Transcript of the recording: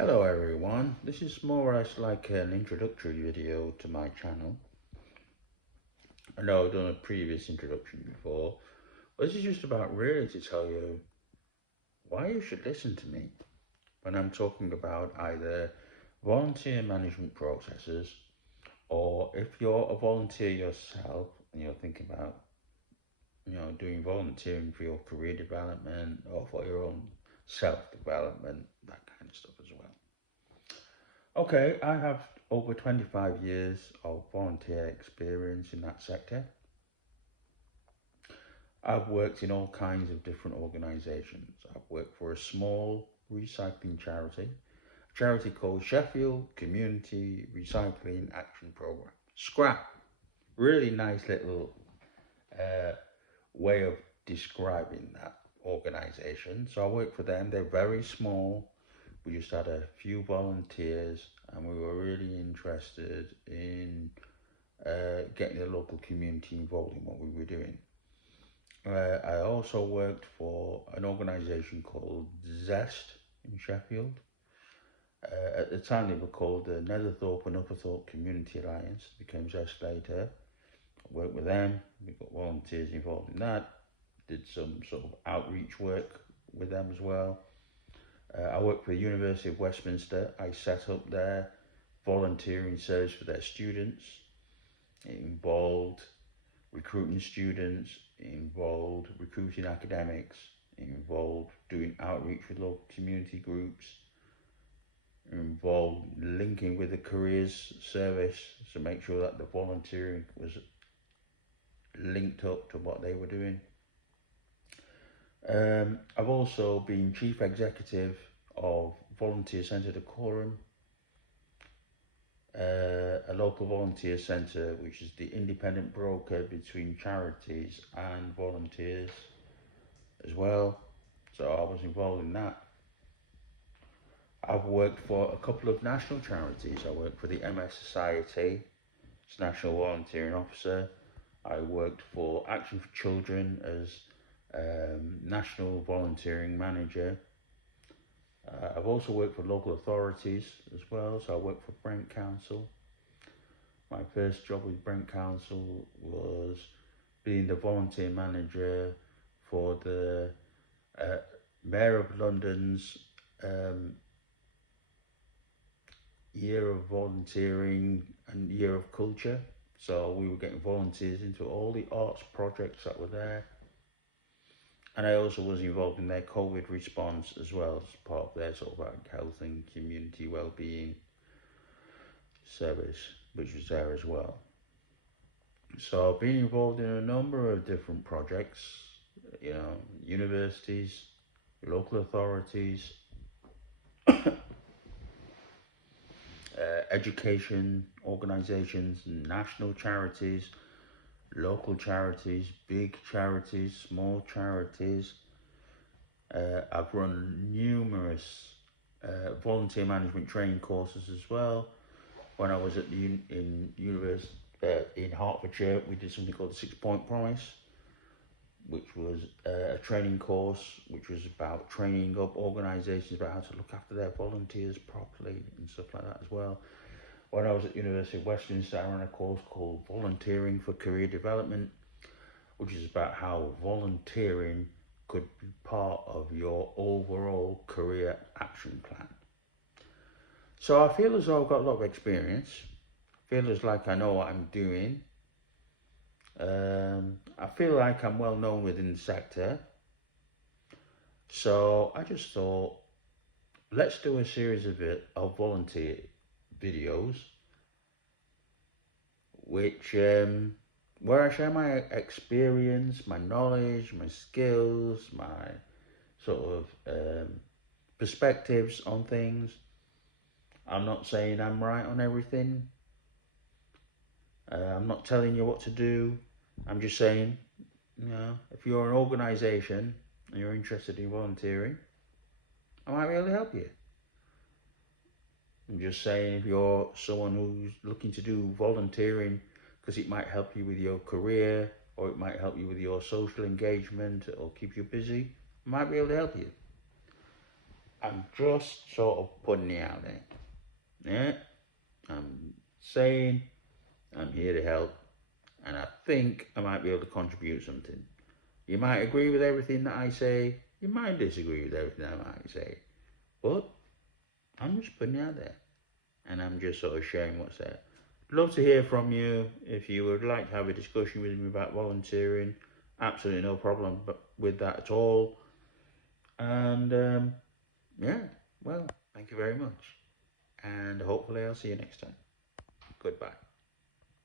Hello everyone, this is more or less like an introductory video to my channel. I know I've done a previous introduction before, but this is just about really to tell you why you should listen to me when I'm talking about either volunteer management processes, or if you're a volunteer yourself and you're thinking about doing volunteering for your career development or for your own self-development, that kind of stuff as well. Okay, I have over 25 years of volunteer experience in that sector. I've worked in all kinds of different organisations. I've worked for a small recycling charity, a charity called Sheffield Community Recycling Action Programme. Scrap, really nice little way of describing that organisation. So I worked for them. They're very small. We just had a few volunteers and we were really interested in getting the local community involved in what we were doing. I also worked for an organisation called Zest in Sheffield. At the time they were called the Netherthorpe and Upperthorpe Community Alliance, became Zest later. I worked with them, we got volunteers involved in that, did some sort of outreach work with them as well. I worked for the University of Westminster. I set up their volunteering service for their students. It involved recruiting students, it involved recruiting academics, it involved doing outreach with local community groups, it involved linking with the careers service to make sure that the volunteering was linked up to what they were doing. I've also been chief executive of Volunteer Centre Dacorum, a local volunteer centre which is the independent broker between charities and volunteers as well. So I was involved in that. I've worked for a couple of national charities. I worked for the MS Society as National Volunteering Officer. I worked for Action for Children as National Volunteering Manager. I've also worked for local authorities as well, so I worked for Brent Council. My first job with Brent Council was being the volunteer manager for the Mayor of London's Year of Volunteering and Year of Culture. So we were getting volunteers into all the arts projects that were there. And I also was involved in their COVID response as well, as part of their sort of health and community well-being service, which was there as well. So I've been involved in a number of different projects, universities, local authorities, education organisations, national charities, local charities, big charities, small charities. I've run numerous volunteer management training courses as well. When I was at in university in Hertfordshire, we did something called the 6 Point Promise, which was a training course which was about training up organisations about how to look after their volunteers properly and stuff like that as well. When I was at University of Westminster, I ran a course called Volunteering for Career Development, which is about how volunteering could be part of your overall career action plan. So I feel as though I've got a lot of experience. I feel as like I know what I'm doing. I feel like I'm well known within the sector. So I just thought, let's do a series of volunteer videos, which where I share my experience, my knowledge, my skills, my sort of perspectives on things. I'm not saying I'm right on everything. I'm not telling you what to do. I'm just saying, if you're an organisation and you're interested in volunteering, I might be able to help you. I'm just saying, if you're someone who's looking to do volunteering because it might help you with your career, or it might help you with your social engagement, or keep you busy, I might be able to help you. I'm just sort of putting it out there. Yeah, I'm saying I'm here to help, and I think I might be able to contribute something. You might agree with everything that I say, you might disagree with everything I might say, but I'm just putting it out there, and I'm just sort of sharing what's there. Love to hear from you. If you would like to have a discussion with me about volunteering, absolutely no problem with that at all. And yeah, well, thank you very much. And hopefully I'll see you next time. Goodbye.